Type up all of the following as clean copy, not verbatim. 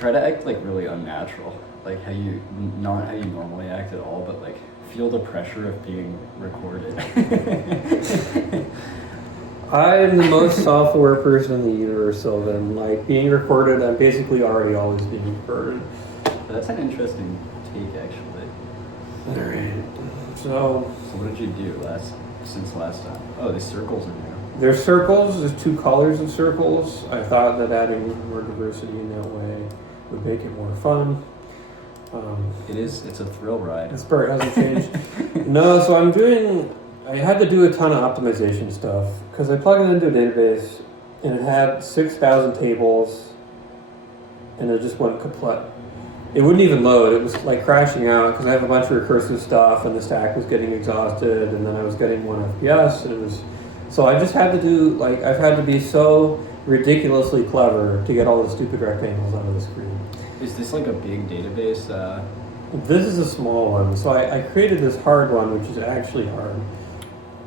try to act like really unnatural, like how you not how you normally act at all, but like feel the pressure of being recorded. I'm the most self-aware person in the universe, Sylvan. Like, being recorded, I'm basically already always being recorded. That's an interesting take, actually. Alright. So what did you do since last time? Oh, the circles are new. there's circles, there's 2 colors of circles. I thought that adding more diversity in that way would make it more fun. It's a thrill ride. This part hasn't changed. No, so I had to do a ton of optimization stuff because I plugged it into a database and it had 6,000 tables and it just went kaput. It wouldn't even load. It was like crashing out because I have a bunch of recursive stuff and the stack was getting exhausted and then I was getting 1 FPS and it was, so I just had to do, like, I've had to be so ridiculously clever to get all the stupid rectangles out of the screen. Is this like a big database? This is a small one, so I created this hard one, which is actually hard.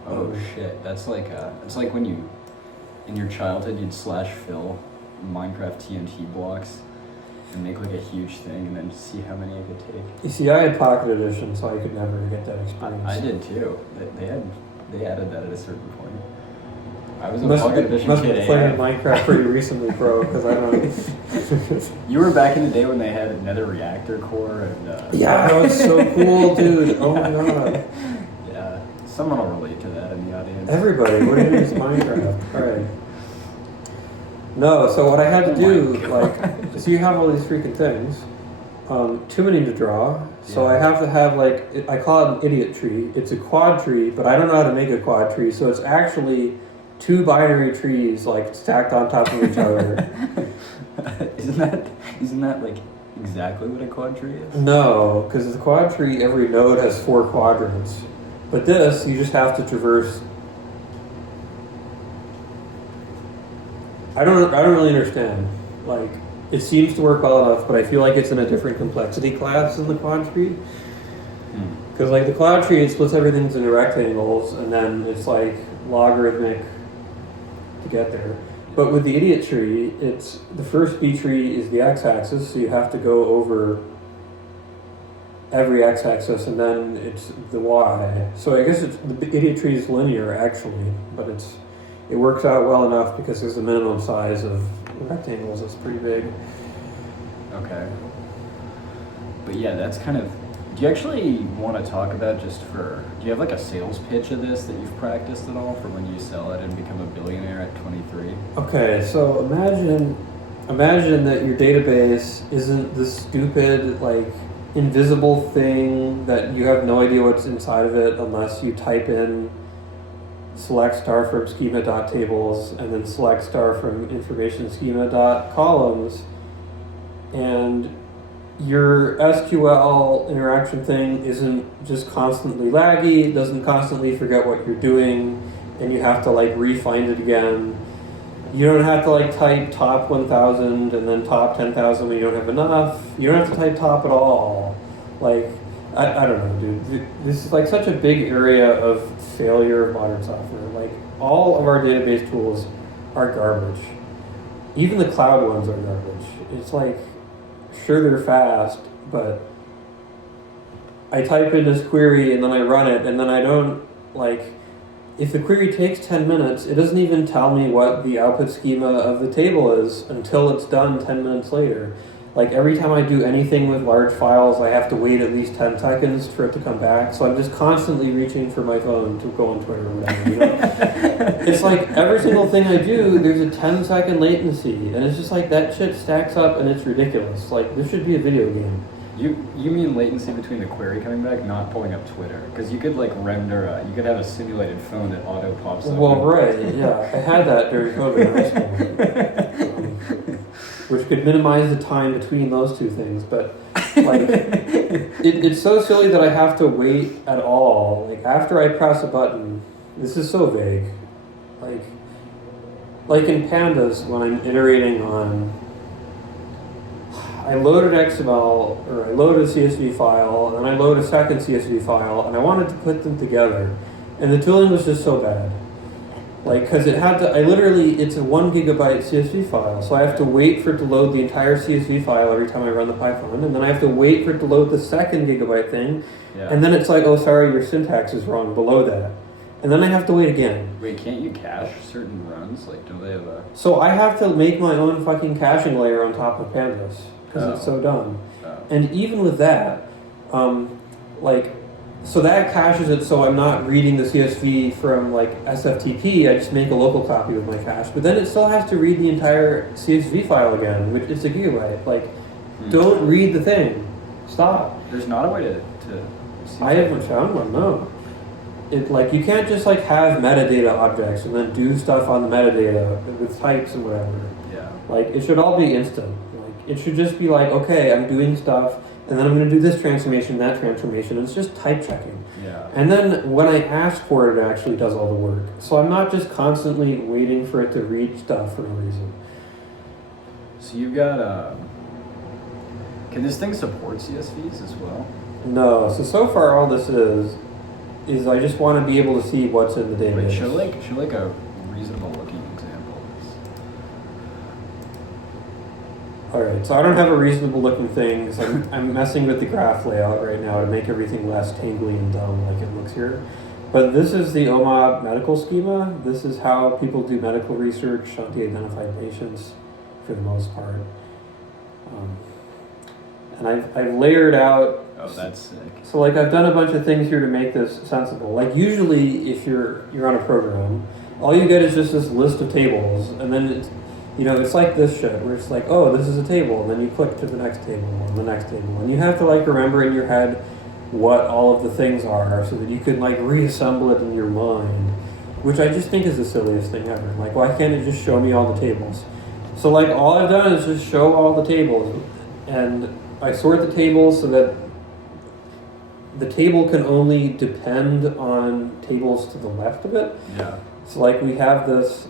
Oh shit! That's like it's like when you, in your childhood, you'd /fill Minecraft TNT blocks and make like a huge thing, and then see how many I could take. You see, I had Pocket Edition, so I could never get that experience. I did too. They added that at a certain point. I was a Pocket Edition must kid. Must have played Minecraft pretty recently, bro, because I don't. You were back in the day when they had another reactor core and. Yeah, that was so cool, dude. Oh my god. Yeah, someone will relate to that in the audience. Everybody, what do you mean it's Minecraft? All right. No, so what I had to do, like, so you have all these freaking things, too many to draw, so I have to have, like, I call it an idiot tree. It's a quad tree, but I don't know how to make a quad tree, so it's actually 2 binary trees, like, stacked on top of each other. Isn't that like exactly what a quad tree is? No, because the quad tree, every node has 4 quadrants, but this, you just have to traverse. I don't really understand. Like, it seems to work well enough, but I feel like it's in a different complexity class than the quad tree. Because like the quad tree, it splits everything into rectangles, and then it's like logarithmic to get there. But with the idiot tree, it's the first B tree is the x-axis, so you have to go over every x-axis, and then it's the y. So I guess the idiot tree is linear actually, but it works out well enough because there's a minimum size of rectangles that's pretty big. Okay. But yeah, that's kind of... Do you actually want to talk about do you have like a sales pitch of this that you've practiced at all for when you sell it and become a billionaire at 23? Okay, so imagine that your database isn't this stupid, like, invisible thing that you have no idea what's inside of it unless you type in select star from schema.tables and then select star from information schema.columns, and your SQL interaction thing isn't just constantly laggy, it doesn't constantly forget what you're doing, and you have to like re-find it again. You don't have to like type top 1000 and then top 10,000 when you don't have enough. You don't have to type top at all. Like, I don't know, dude. This is like such a big area of failure of modern software. Like, all of our database tools are garbage. Even the cloud ones are garbage. It's like, sure, they're fast, but I type in this query and then I run it, and then I don't, like, if the query takes 10 minutes, it doesn't even tell me what the output schema of the table is until it's done 10 minutes later. Like, every time I do anything with large files, I have to wait at least 10 seconds for it to come back. So I'm just constantly reaching for my phone to go on Twitter or whatever, you know? It's like every single thing I do, there's a 10-second latency. And it's just like that shit stacks up and it's ridiculous. Like, this should be a video game. You mean latency between the query coming back, not pulling up Twitter? Because you could like render, you could have a simulated phone that auto pops up. Well, right, yeah. I had that during COVID in high school. Which could minimize the time between those two things, but like it's so silly that I have to wait at all. Like, after I press a button, this is so vague. Like in pandas, when I'm iterating on, I loaded XML, or I loaded a CSV file, and then I load a second CSV file, and I wanted to put them together, and the tooling was just so bad. Like, because it had to, it's a 1 gigabyte CSV file, so I have to wait for it to load the entire CSV file every time I run the Python, and then I have to wait for it to load the second gigabyte thing, and then it's like, oh, sorry, your syntax is wrong below that. And then I have to wait again. Wait, can't you cache certain runs? Like, don't they have a... So I have to make my own fucking caching layer on top of Pandas, because it's so dumb. And even with that, so that caches it so I'm not reading the CSV from like SFTP, I just make a local copy with my cache. But then it still has to read the entire CSV file again, which is a gigabyte. Like, don't read the thing. Stop. There's not a way to see I haven't found one, no. It, like, you can't just like have metadata objects and then do stuff on the metadata with types and whatever. Yeah. Like, it should all be instant. Like, it should just be like, okay, I'm doing stuff, and then I'm going to do this transformation, that transformation, and it's just type checking. Yeah. And then when I ask for it, it actually does all the work. So I'm not just constantly waiting for it to read stuff for no reason. So you've got, can this thing support CSVs as well? No. So far all this is I just want to be able to see what's in the database. Wait, show like a reasonable looking example of this. Alright, so I don't have a reasonable looking thing because I'm messing with the graph layout right now to make everything less tangly and dumb like it looks here. But this is the OMOP medical schema. This is how people do medical research on de-identified patients for the most part. And I've layered out. Oh, that's sick. So like I've done a bunch of things here to make this sensible. Like usually if you're on a program, all you get is just this list of tables, and then it's like this shit where it's like, oh, this is a table, and then you click to the next table and the next table, and you have to like remember in your head what all of the things are so that you can like reassemble it in your mind, which I just think is the silliest thing ever. Like, why can't it just show me all the tables? So like all I've done is just show all the tables, and I sort the tables so that the table can only depend on tables to the left of it. Yeah. So like we have this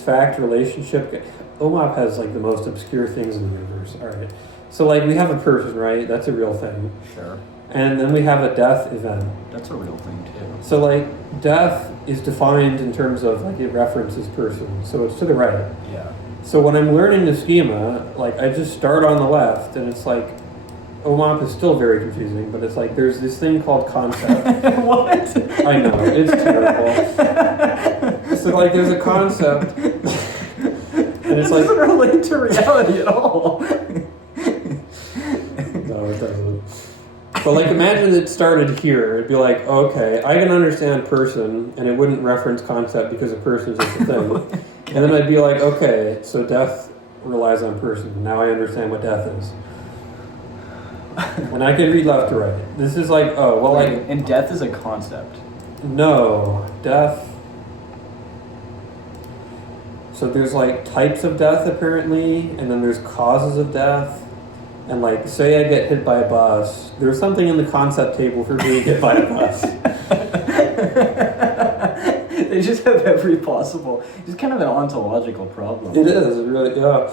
fact relationship. OMOP has like the most obscure things in the universe. All right. So like we have a person, right? That's a real thing. Sure. And then we have a death event. That's a real thing too. So like death is defined in terms of like it references person. So it's to the right. Yeah. So when I'm learning the schema, like I just start on the left, and it's like OMOP is still very confusing, but it's like there's this thing called concept. What? I know, it's terrible. So like there's a concept, and it's like doesn't relate to reality at all. No, it doesn't. But like imagine it started here. It'd be like, okay, I can understand person, and it wouldn't reference concept because a person is just a thing. And then I'd be like, okay, so death relies on person. Now I understand what death is. And I can read left to right. This is like, oh, well, like... And death is a concept. No, death... So there's like types of death apparently, and then there's causes of death. And like, say I get hit by a bus, there's something in the concept table for being hit by a bus. They just have every possible... It's kind of an ontological problem. It is, it really, yeah.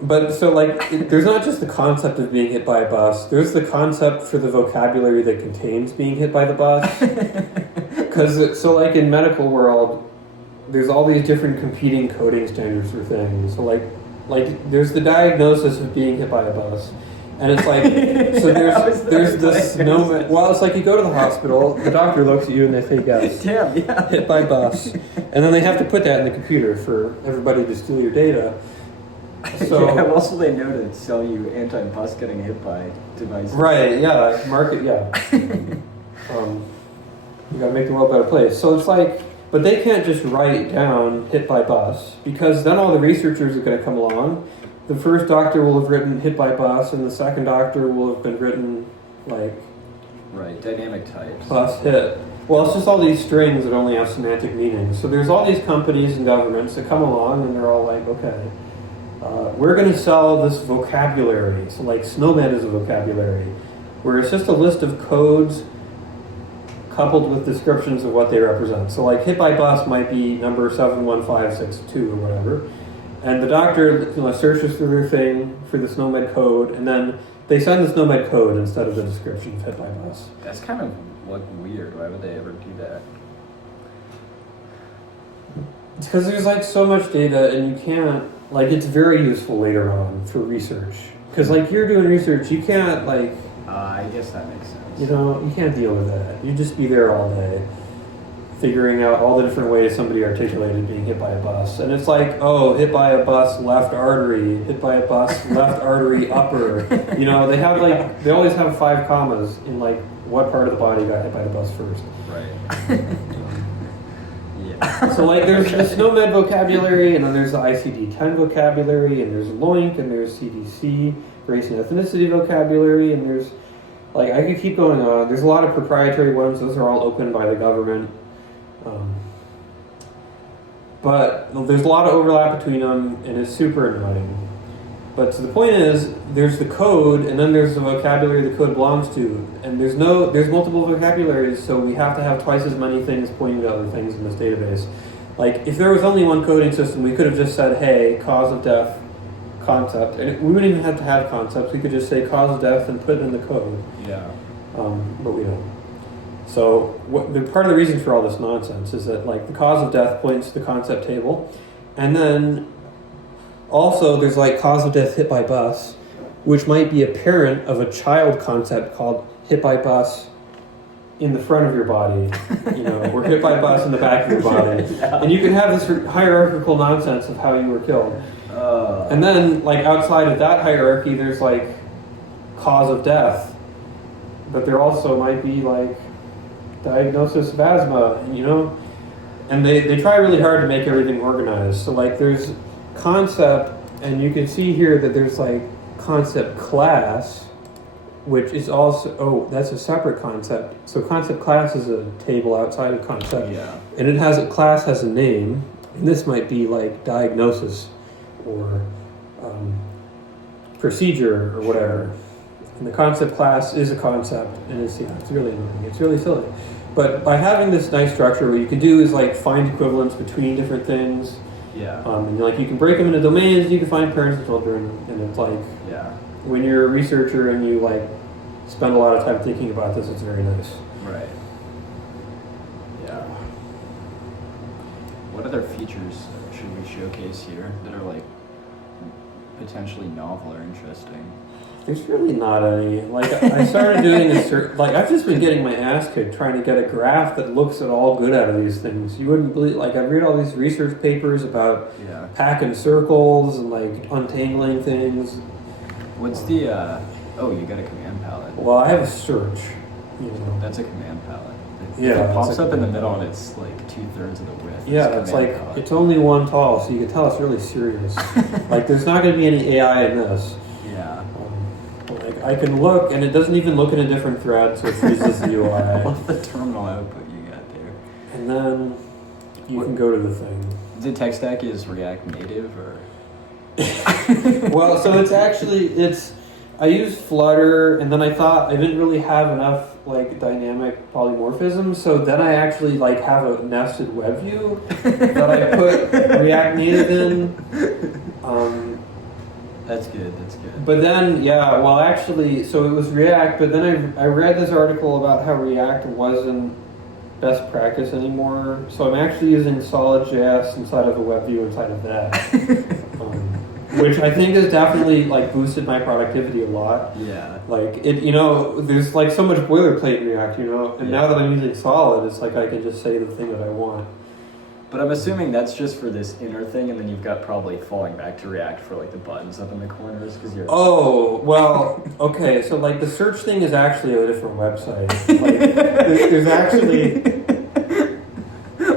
But so like, there's not just the concept of being hit by a bus, there's the concept for the vocabulary that contains being hit by the bus. Because, so like in medical world, there's all these different competing coding standards for things. So like there's the diagnosis of being hit by a bus. And it's like, so there's this well, it's like you go to the hospital, the doctor looks at you and they say yes. Damn, yeah. Hit by bus. And then they have to put that in the computer for everybody to steal your data. So yeah, also they know to sell you anti-bus getting hit by devices. Right, yeah, market, yeah. You gotta make the world a better place. So it's like, but they can't just write down hit by bus, because then all the researchers are gonna come along. The first doctor will have written hit by bus, and the second doctor will have been written like... Right, dynamic types. Bus hit. Well, it's just all these strings that only have semantic meanings. So there's all these companies and governments that come along and they're all like, okay, we're going to sell this vocabulary. So like SNOMED is a vocabulary, where it's just a list of codes coupled with descriptions of what they represent. So like hit by bus might be number 71562 or whatever. And the doctor searches through their thing for the SNOMED code, and then they send the SNOMED code instead of the description of hit by bus. That's kind of weird. Why would they ever do that? because there's like so much data, and you can't like it's very useful later on for research. Because like you're doing research, you can't like. I guess that makes sense. You know, you can't deal with that. You just be there all day, figuring out all the different ways somebody articulated being hit by a bus. And it's like, oh, hit by a bus, left artery, hit by a bus, left artery, upper. You know, they have like, they always have 5 commas in like what part of the body got hit by the bus first. Right. Yeah. So like there's the SNOMED vocabulary, and then there's the ICD-10 vocabulary, and there's LOINC, and there's CDC, race and ethnicity vocabulary, and there's, like, I could keep going on. There's a lot of proprietary ones. Those are all opened by the government. But there's a lot of overlap between them, and it's super annoying. But so the point is, there's the code, and then there's the vocabulary the code belongs to. And there's multiple vocabularies, so we have to have twice as many things pointing to other things in this database. Like, if there was only one coding system, we could have just said, hey, cause of death, concept. And we wouldn't even have to have concepts. We could just say cause of death and put it in the code. Yeah. But we don't. So part of the reason for all this nonsense is that like the cause of death points to the concept table, and then also there's like cause of death hit by bus, which might be a parent of a child concept called hit by bus in the front of your body, you know, or hit by bus in the back of your body. Yeah. And you can have this hierarchical nonsense of how you were killed. And then like outside of that hierarchy, there's like cause of death, but there also might be like diagnosis of asthma, you know, and they try really hard to make everything organized. So like there's concept, and you can see here that there's like concept class, which is also, oh, that's a separate concept. So concept class is a table outside of concept. Yeah. And it has a class has a name, and this might be like diagnosis or procedure or whatever. And the concept class is a concept, and it's really annoying. It's really silly. But by having this nice structure, what you can do is like find equivalents between different things. Yeah. And like you can break them into domains. You can find parents and children, and it's like when you're a researcher and you like spend a lot of time thinking about this, it's very nice. Right. Yeah. What other features should we showcase here that are like potentially novel or interesting? There's really not any. Like, I started doing this, like, I've just been getting my ass kicked trying to get a graph that looks at all good out of these things. You wouldn't believe, like, I read all these research papers about packing circles and, like, untangling things. What's the, oh, you got a command palette. Well, I have a search. You know. That's a command palette. It pops up in the middle and it's, like, 2/3 of the width. Yeah, it's like, palette. It's only one tall, so you can tell it's really serious. Like, there's not going to be any AI in this. Yeah. Like I can look, and it doesn't even look in a different thread, so it freezes the UI. I love the terminal output you got there. And then you can go to the thing. The tech stack is React Native, or? Well, so I used Flutter, and then I thought I didn't really have enough like dynamic polymorphism, so then I actually like have a nested web view that I put React Native in. That's good. But then, so it was React, but then I read this article about how React wasn't best practice anymore. So I'm actually using solid.js inside of a web view inside of that. Which I think has definitely like boosted my productivity a lot. Yeah. Like it, you know, there's like so much boilerplate in React, you know, and now that I'm using solid, it's like I can just say the thing that I want. But I'm assuming that's just for this inner thing, and then you've got probably falling back to React for like the buttons up in the corners because you're. Oh well, okay. So like the search thing is actually a different website. Like, there's actually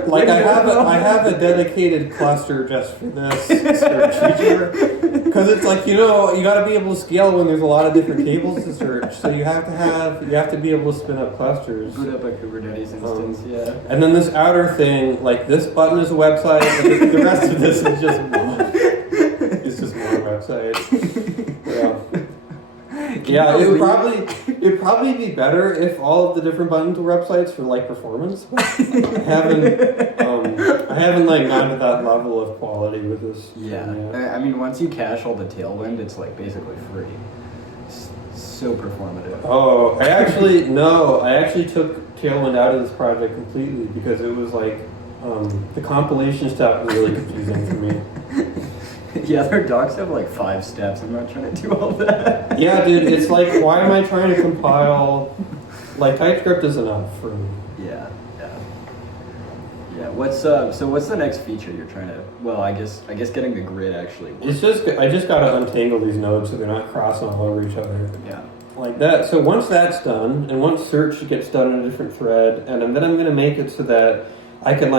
like I have a dedicated cluster just for this search feature because it's like you know you got to be able to scale when there's a lot of different tables to search. So you have to be able to spin up clusters. Boot up a Kubernetes instance, yeah. And then this outer thing, like this button is a website, but the rest of this is just more website. Yeah, it'd probably be better if all of the different buttons were websites for like performance. But I haven't like gone to that level of quality with this. Yeah, I mean, once you cache all the Tailwind, it's like basically free. It's so performative. Oh, I actually took Tailwind out of this project completely because it was like The compilation step is really confusing for me. Yeah, their docs have like 5 steps. I'm not trying to do all that. Yeah, dude, it's like, why am I trying to compile? Like, TypeScript is enough for me. Yeah. What's the next feature you're trying to? Well, I guess getting the grid actually works. I just gotta untangle these nodes so they're not crossing all over each other. Yeah. Like that. So once that's done, and once search gets done in a different thread, and then I'm gonna make it so that I can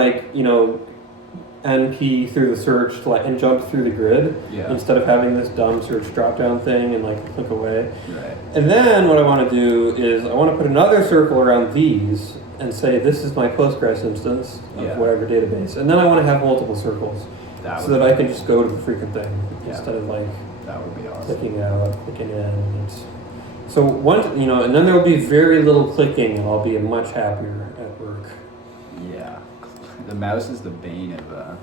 NP through the search and jump through the grid instead of having this dumb search drop down thing and click away. Right. And then what I want to do is I want to put another circle around these and say this is my Postgres instance of whatever database. And then I want to have multiple circles so that I can just go to the freaking thing instead of that would be awesome. clicking out, clicking in. So once and then there will be very little clicking, and I'll be much happier at work. Yeah, the mouse is the bane of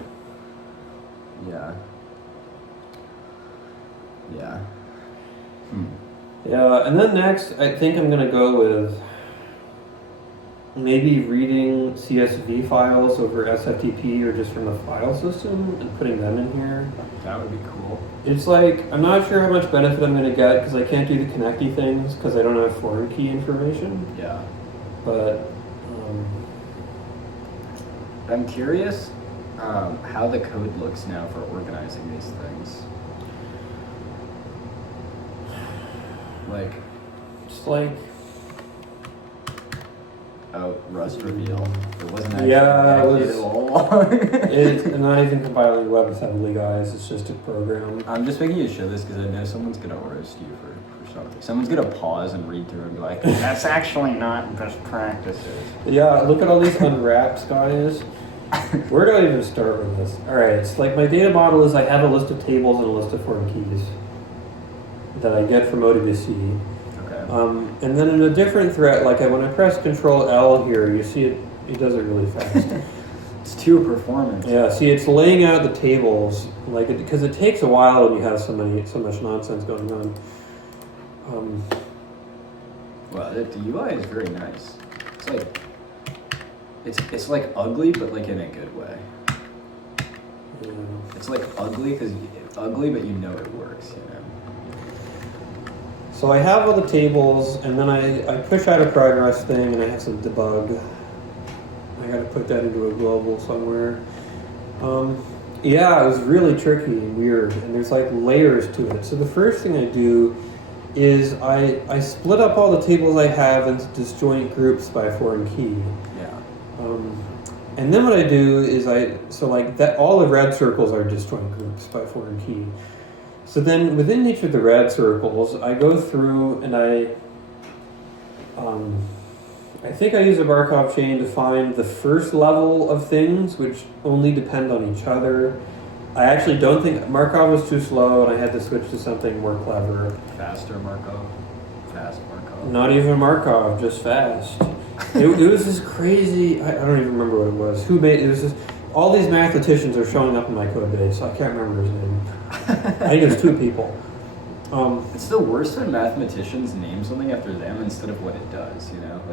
Yeah, and then next, I think I'm going to go with maybe reading CSV files over SFTP or just from the file system and putting them in here. That would be cool. It's I'm not sure how much benefit I'm going to get because I can't do the connecty things because I don't have foreign key information. Yeah. But I'm curious how the code looks now for organizing these things. It's oh, Rust reveal. It wasn't actually it was all along. It's not even compiling WebAssembly, guys. It's just a program. I'm just making you show this because I know someone's gonna roast you for something. Someone's gonna pause and read through and be like, "That's actually not best practices." Yeah, look at all these unwraps, guys. Where do I even start with this? All right, it's my data model is I have a list of tables and a list of foreign keys that I get from ODBC. Okay. And then in a different thread, when I press Control L here, you see it does it really fast. It's too performance. Yeah, see, it's laying out the tables because it takes a while when you have so much nonsense going on. Well, the UI is very nice. It's ugly, but in a good way. Yeah. It's ugly but you know it works. So I have all the tables, and then I push out a progress thing, and I have some debug. I got to put that into a global somewhere. Yeah, it was really tricky and weird, and there's layers to it. So the first thing I do is I split up all the tables I have into disjoint groups by foreign key. Yeah. And then what I do is all the red circles are disjoint groups by foreign key. So then within each of the red circles, I go through and I think I use a Markov chain to find the first level of things which only depend on each other. I actually don't think Markov was too slow and I had to switch to something more clever. Faster Markov? Fast Markov? Not even Markov, just fast. It was this crazy, I don't even remember what it was. It was just, all these mathematicians are showing up in my code base, so I can't remember his name. I think it's 2 people. It's the worst when mathematicians name something after them instead of what it does,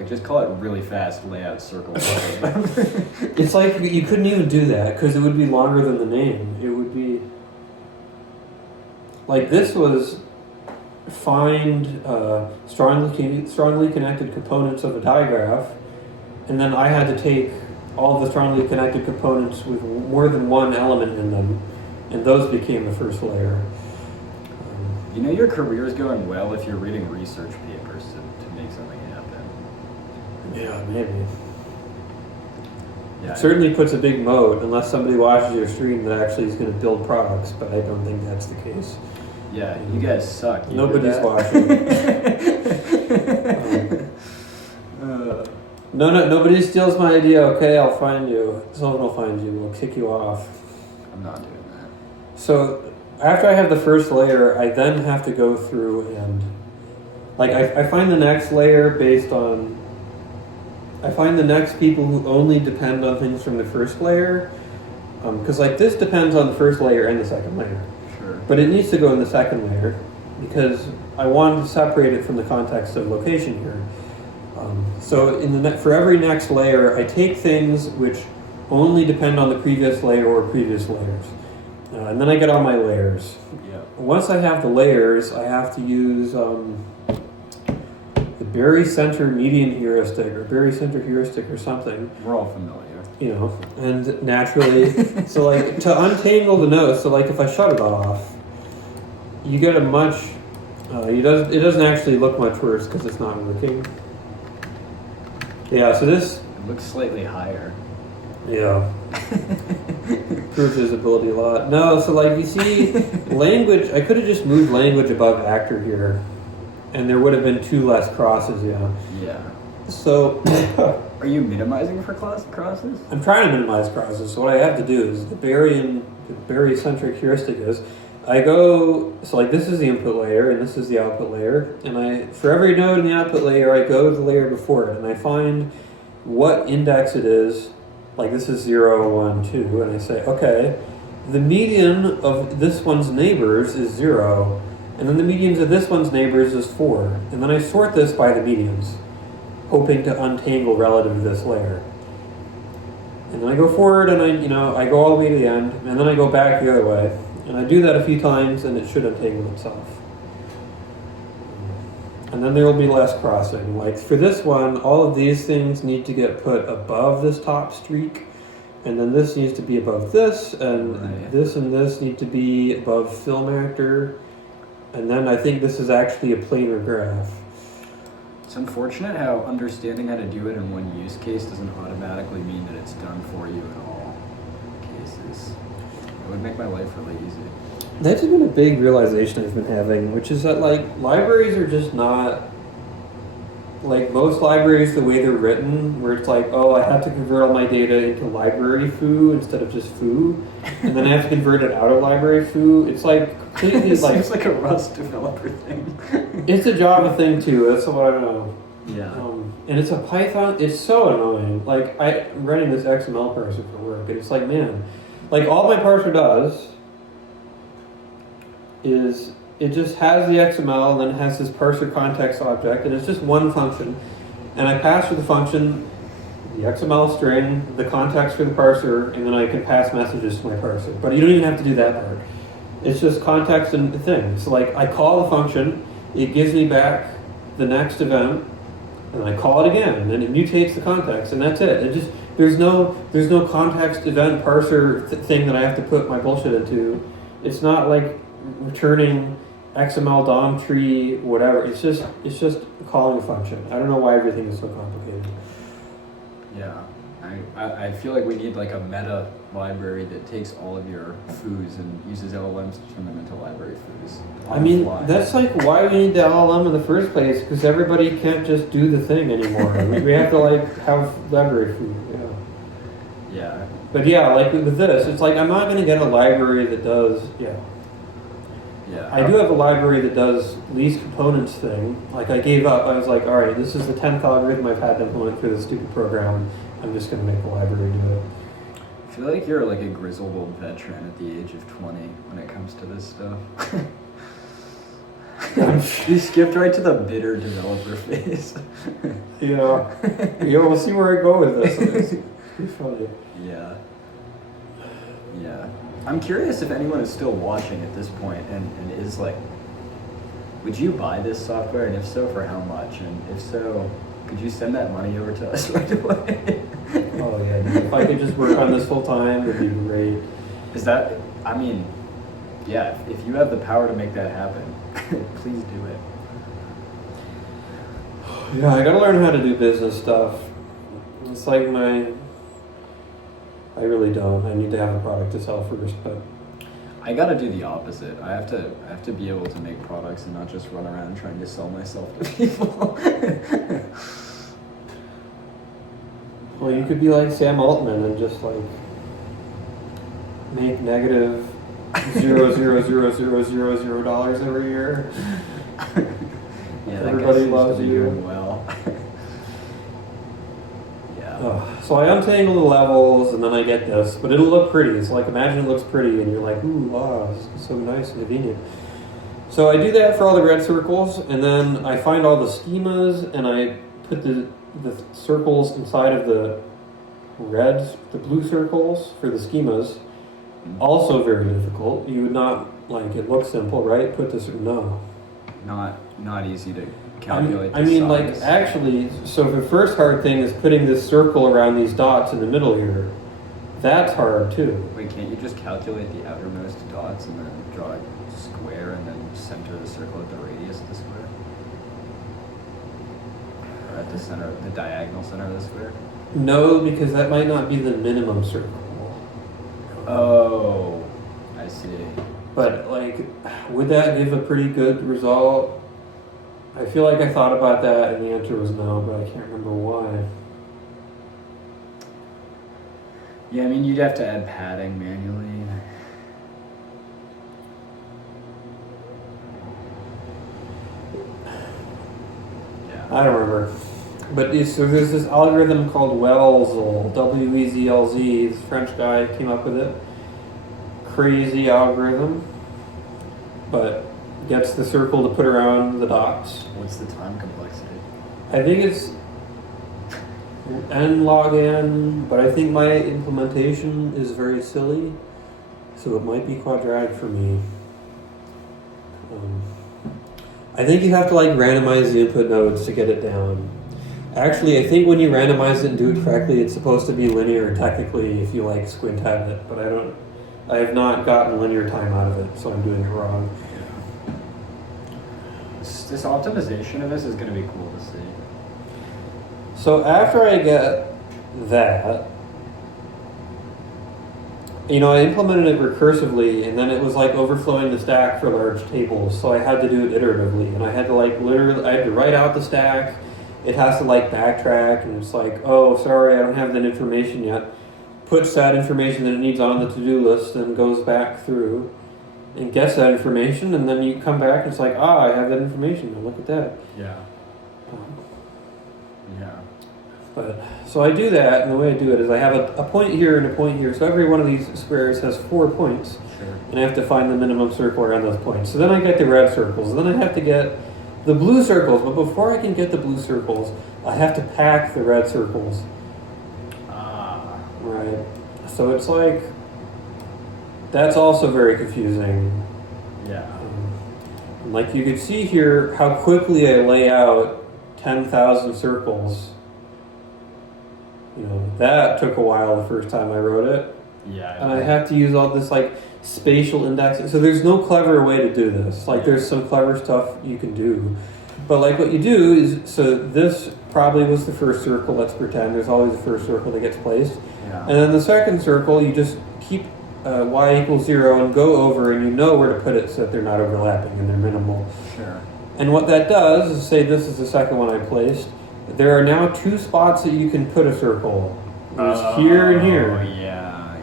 just call it really fast layout circle. It's you couldn't even do that because it would be longer than the name. It would be this was find strongly connected components of a digraph, and then I had to take all the strongly connected components with more than one element in them, and those became the first layer. Your career is going well if you're reading research papers to make something happen. Yeah, maybe. Yeah. It certainly puts a big moat unless somebody watches your stream that actually is going to build products, but I don't think that's the case. Yeah, you guys suck. Nobody's watching. Nobody steals my idea, okay? I'll find you. Someone will find you. We'll kick you off. I'm not doing that. So after I have the first layer, I then have to go through and I find the next layer based on I find the next people who only depend on things from the first layer, because this depends on the first layer and the second layer. Sure. But it needs to go in the second layer because I want to separate it from the context of location here. So for every next layer, I take things which only depend on the previous layer or previous layers. And then I get all my layers. Yeah. Once I have the layers, I have to use the Berry Center median heuristic or Berry Center heuristic or something. We're all familiar. You know, and naturally, so like to untangle the node, so like if I shut it off, you get a much, it doesn't actually look much worse because it's not working. Yeah, so this, It looks slightly higher. yeah, improves visibility a lot. No, so like you see, language, I could have just moved language above actor here, and there would have been 2 less crosses, yeah. Yeah. So, Are you minimizing for crosses? I'm trying to minimize crosses. So what I have to do is the Berry-centric heuristic is, I go, so like this is the input layer and this is the output layer, and for every node in the output layer, I go to the layer before it, and I find what index it is, like this is 0, 1, 2, and I say, okay, the median of this one's neighbors is 0, and then the medians of this one's neighbors is 4, and then I sort this by the medians, hoping to untangle relative to this layer. And then I go forward and I go all the way to the end, and then I go back the other way. And I do that a few times and it should untangle itself. And then there will be less crossing. Like for this one, all of these things need to get put above this top streak, and then this needs to be above this, and Right. this and this need to be above film actor. And then I think this is actually a planar graph. It's unfortunate how understanding how to do it in one use case doesn't automatically mean that it's done for you in all cases. It would make my life really easy. That's been a big realization I've been having, which is that like libraries are just not like most libraries the way they're written, where it's like, oh, I have to convert all my data into library foo instead of just foo, and then I have to convert it out of library foo. It's like completely It like seems like a Rust developer thing. it's a Java thing too. That's what I know. Yeah. And it's a Python. It's so annoying. Like I'm writing this XML parser for work, and it's like, man, like all my parser does is it just has the XML and then it has this parser context object, and it's just one function. And I pass through the function the XML string, the context for the parser, and then I can pass messages to my parser. But you don't even have to do that part. It's just context and the thing. So like I call the function, it gives me back the next event, and I call it again, and then it mutates the context, and that's it. It just there's no context event parser thing that I have to put my bullshit into. It's not like returning XML DOM tree, whatever. It's just calling a function. I don't know why everything is so complicated. Yeah. I feel like we need like a meta library that takes all of your foos and uses LLMs to turn them into library foos. I mean, that's like why we need the LLM in the first place, because everybody can't just do the thing anymore. I mean, we have to like have library food. Yeah. Yeah. But yeah, like with this, it's like I'm not going to get a library that does. Yeah. Yeah. I do have a library that does least components thing. Like I gave up. I was like, all right, this is the 10th algorithm I've had to implement for this stupid program. I'm just going to make the library do it. I feel like you're like a grizzled old veteran at the age of 20 when it comes to this stuff. You skipped right to the bitter developer phase. Yeah. We'll see where I go with this. It's pretty funny. Yeah. Yeah. I'm curious if anyone is still watching at this point and is like, would you buy this software? And if so, for how much? And if so, could you send that money over to us right away? Oh yeah, dude. If I could just work on this full time, it'd be great. Is that, I mean, yeah, if you have the power to make that happen, please do it. Yeah, I gotta learn how to do business stuff. It's like I really don't. I need to have a product to sell first, but I gotta do the opposite. I have to be able to make products and not just run around trying to sell myself to people. well, you could be like Sam Altman and just like make negative $0.00000 every year. Yeah, Everybody loves you. Doing well. Yeah. So I untangle the levels and then I get this, but it'll look pretty. So like imagine it looks pretty and you're like, ooh, wow, this is so nice and convenient. So I do that for all the red circles, and then I find all the schemas and I put the circles inside of the the blue circles for the schemas, also very difficult. You would not, like, it looks simple, right? Put this, no. Not easy to calculate. I mean, the like, size. actually, so the first hard thing is putting this circle around these dots in the middle here. That's hard too. Wait, can't you just calculate the outermost dots and then draw a square and then center the circle at the radius of the square? Or at the center, the diagonal center of the square? No, because that might not be the minimum circle. Oh, I see. But, like, would that give a pretty good result? I feel like I thought about that and the answer was no, but I can't remember why. Yeah, I mean, you'd have to add padding manually. Yeah. I don't remember. But so there's this algorithm called Welzel, W-E-Z-L-Z. This French guy came up with it. Crazy algorithm. But gets the circle to put around the dots. What's the time complexity? I think it's n log n, but I think my implementation is very silly, so it might be quadratic for me. I think you have to, like, randomize the input nodes to get it down. Actually, I think when you randomize it and do it correctly, it's supposed to be linear technically if you, like, squint at it, but I have not gotten linear time out of it, so I'm doing it wrong. Yeah. This optimization of this is going to be cool to see. So after I get that, I implemented it recursively, and then it was like overflowing the stack for large tables, so I had to do it iteratively, and I had to, like, I had to write out the stack. It has to, like, backtrack, and it's like, oh, sorry, I don't have that information yet. Puts that information that it needs on the to-do list, and goes back through and gets that information, and then you come back and it's like, I have that information, now look at that. Yeah. Yeah. But so I do that, and the way I do it is I have a point here and a point here. So every one of these squares has 4 points, Sure. and I have to find the minimum circle around those points. So then I get the red circles, and then I have to get the blue circles. But before I can get the blue circles, I have to pack the red circles. Ah. Right. So it's like, that's also very confusing. Yeah. And like you can see here how quickly I lay out 10,000 circles. That took a while the first time I wrote it. Yeah. And I have to use all this, like, spatial indexing. So there's no clever way to do this. Like, there's some clever stuff you can do. But, like, what you do is, so this probably was the first circle, let's pretend. There's always a first circle that gets placed. Yeah. And then the second circle, you just keep y equals 0 and go over, and you know where to put it so that they're not overlapping and they're minimal. Sure. And what that does is, say this is the second one I placed, there are now 2 spots that you can put a circle. There's here and here. Yeah.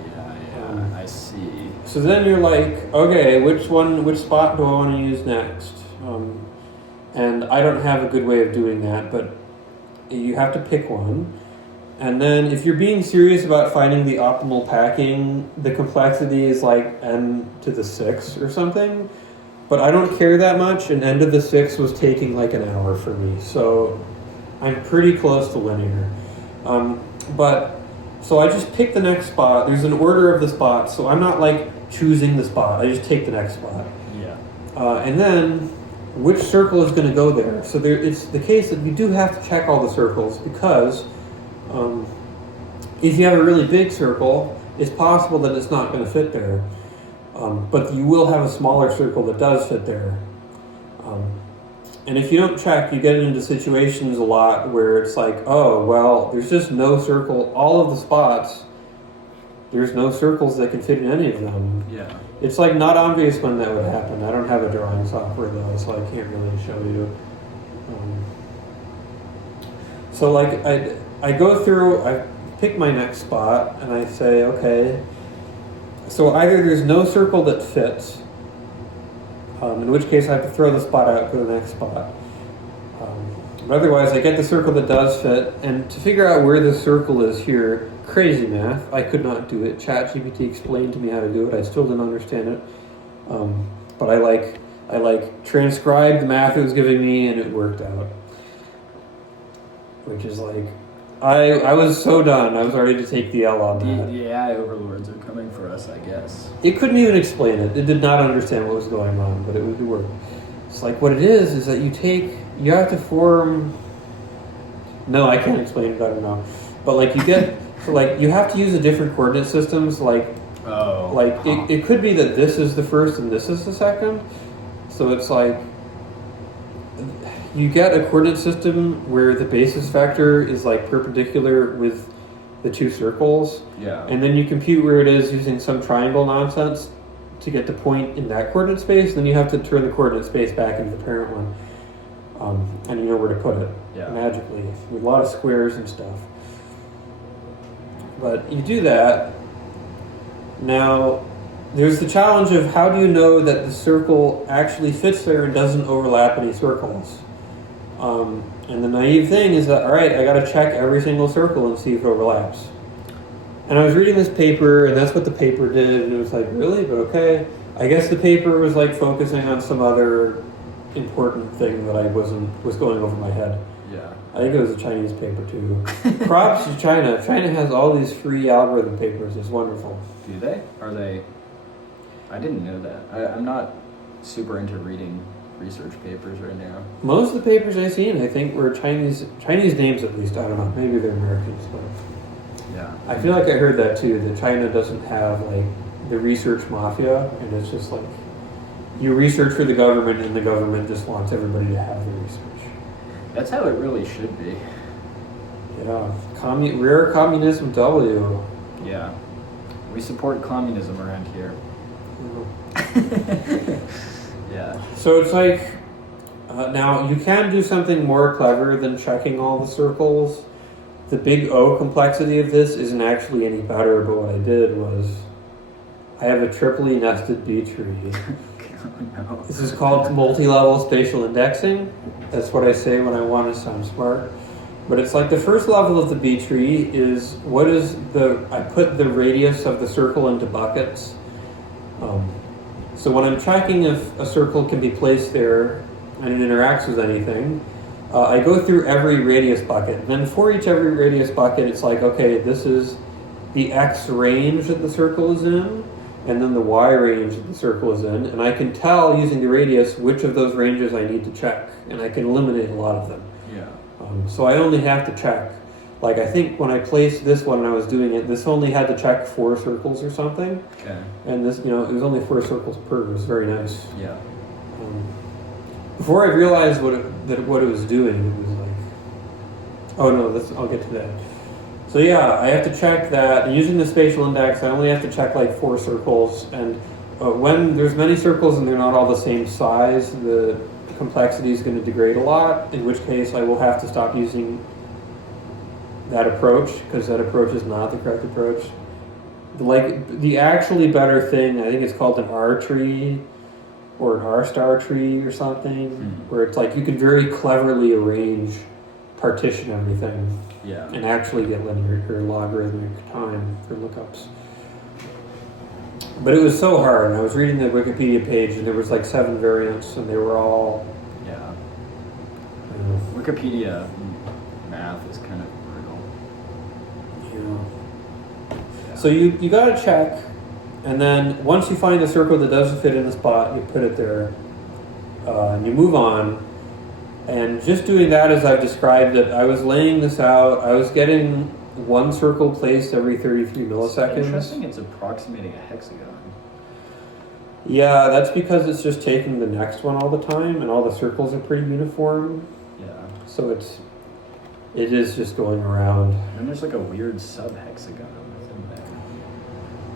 I see. So then you're like, okay, which spot do I want to use next? And I don't have a good way of doing that, but you have to pick one. And then if you're being serious about finding the optimal packing, the complexity is like n to the 6 or something. But I don't care that much, and n to the 6 was taking like an hour for me. So I'm pretty close to linear. So I just pick the next spot. There's an order of the spots, so I'm not, like, choosing the spot. I just take the next spot. Yeah. And then which circle is going to go there? So it's the case that you do have to check all the circles, because if you have a really big circle, it's possible that it's not going to fit there. But you will have a smaller circle that does fit there. And if you don't check, you get into situations a lot where it's like, oh, well, there's just no circle. All of the spots, there's no circles that can fit in any of them. Yeah. It's, like, not obvious when that would happen. I don't have a drawing software, though, so I can't really show you. So, like, I go through, I pick my next spot, and I say, okay, so either there's no circle that fits, in which case I have to throw the spot out for the next spot. But otherwise, I get the circle that does fit, and to figure out where this circle is here, crazy math. I could not do it. ChatGPT explained to me how to do it. I still didn't understand it. But I transcribed the math it was giving me, and it worked out. Which is like, I was so done. I was ready to take the L on that. The AI overlords are coming for us, I guess. It couldn't even explain it. It did not understand what was going on, but it would work. It's like what it is that you have to form. No, I can't explain it. I don't know. But like you have to use a different coordinate systems. It could be that this is the first and this is the second. So it's like you get a coordinate system where the basis vector is like perpendicular with the two circles. Yeah. And then you compute where it is using some triangle nonsense to get the point in that coordinate space. And then you have to turn the coordinate space back into the parent one. And you know where to put it magically with a lot of squares and stuff. But you do that. Now, there's the challenge of how do you know that the circle actually fits there and doesn't overlap any circles? And the naive thing is that, all right, I got to check every single circle and see if it overlaps. And I was reading this paper, and that's what the paper did, and it was like, really? But okay. I guess the paper was like focusing on some other important thing that was going over my head. Yeah. I think it was a Chinese paper too. Props to China. China has all these free algorithm papers. It's wonderful. Do they? Are they? I didn't know that. I'm not super into reading research papers right now. Most of the papers I've seen, I think, were Chinese names at least. I don't know. Maybe they're Americans, but yeah. I feel like I heard that too. That China doesn't have like the research mafia, and it's just like you research for the government, and the government just wants everybody to have the research. That's how it really should be. Yeah, rare communism W. Yeah, we support communism around here. Yeah. So it's like, now you can do something more clever than checking all the circles. The big O complexity of this isn't actually any better, but what I did was, I have a triply nested B tree. No. This is called multi-level spatial indexing. That's what I say when I want to sound smart. But it's like the first level of the B tree is I put the radius of the circle into buckets. So when I'm checking if a circle can be placed there and it interacts with anything, I go through every radius bucket. And then for every radius bucket, it's like, okay, this is the X range that the circle is in, and then the Y range that the circle is in. And I can tell using the radius which of those ranges I need to check. And I can eliminate a lot of them. Yeah. So I only have to check. Like I think when I placed this one and I was doing it, this only had to check 4 circles or something. Okay. And this, it was only 4 circles per. It was very nice. Yeah. Before I realized what it was doing, it was like, oh no, I'll get to that. So yeah, I have to check that. And using the spatial index, I only have to check like 4 circles. And when there's many circles and they're not all the same size, the complexity is going to degrade a lot, in which case I will have to stop using that approach, because that approach is not the correct approach. Like the actually better thing, I think it's called an R tree or an R star tree or something, where it's like you can very cleverly arrange, partition everything, and actually get linear or logarithmic time for lookups. But it was so hard, and I was reading the Wikipedia page, and there was like 7 variants, and they were all... Yeah. Wikipedia math is kind of brutal. Yeah. So you gotta check, and then once you find a circle that doesn't fit in the spot, you put it there, and you move on. And just doing that as I've described it, I was laying this out, I was getting 1 circle placed every 33 milliseconds. It's interesting it's approximating a hexagon. Yeah, that's because it's just taking the next one all the time, and all the circles are pretty uniform. Yeah. So it is just going around. And then there's like a weird sub-hexagon within there.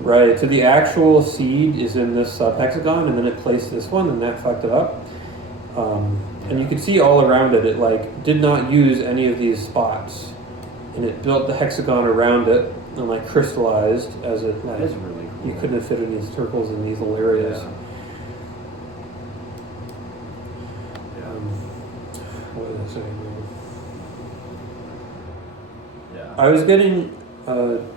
Right, so the actual seed is in this sub-hexagon, and then it placed this one, and that fucked it up. And you can see all around it, it like did not use any of these spots. And it built the hexagon around it, and like crystallized as it... That is really cool. You couldn't fit any circles in these little areas. Yeah. What was I saying? Yeah. I was getting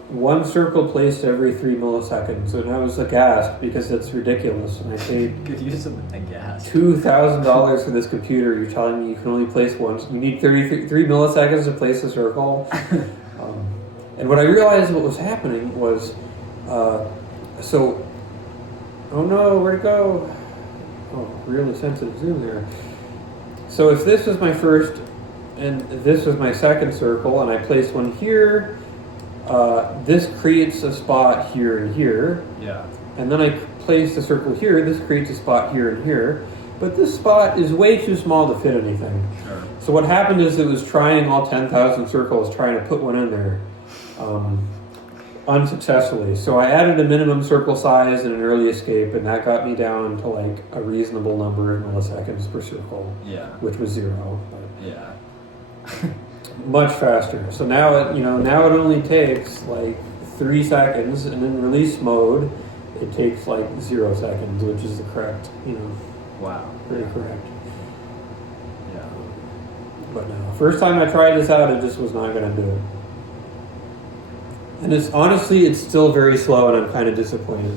one circle placed every 3 milliseconds, and I was aghast because that's ridiculous. And I paid Could use some gas. $2,000 for this computer. You're telling me you can only place one. You need 33 milliseconds to place a circle. And what I realized what was happening was, so, oh no, where'd it go? Oh, really sensitive zoom there. So if this was my first, and this was my second circle, and I placed one here, this creates a spot here and here. Yeah. And then I placed a circle here, this creates a spot here and here. But this spot is way too small to fit anything. Sure. So what happened is it was trying all 10,000 circles, trying to put one in there. Unsuccessfully. So I added a minimum circle size in an early escape, and that got me down to like a reasonable number of milliseconds per circle. Yeah. Which was 0. But Yeah. much faster. So now now it only takes like 3 seconds, and in release mode, it takes like 0 seconds, which is the correct, Wow. pretty correct. Yeah. But no, first time I tried this out, it just was not going to do it. And it's honestly, it's still very slow, and I'm kind of disappointed.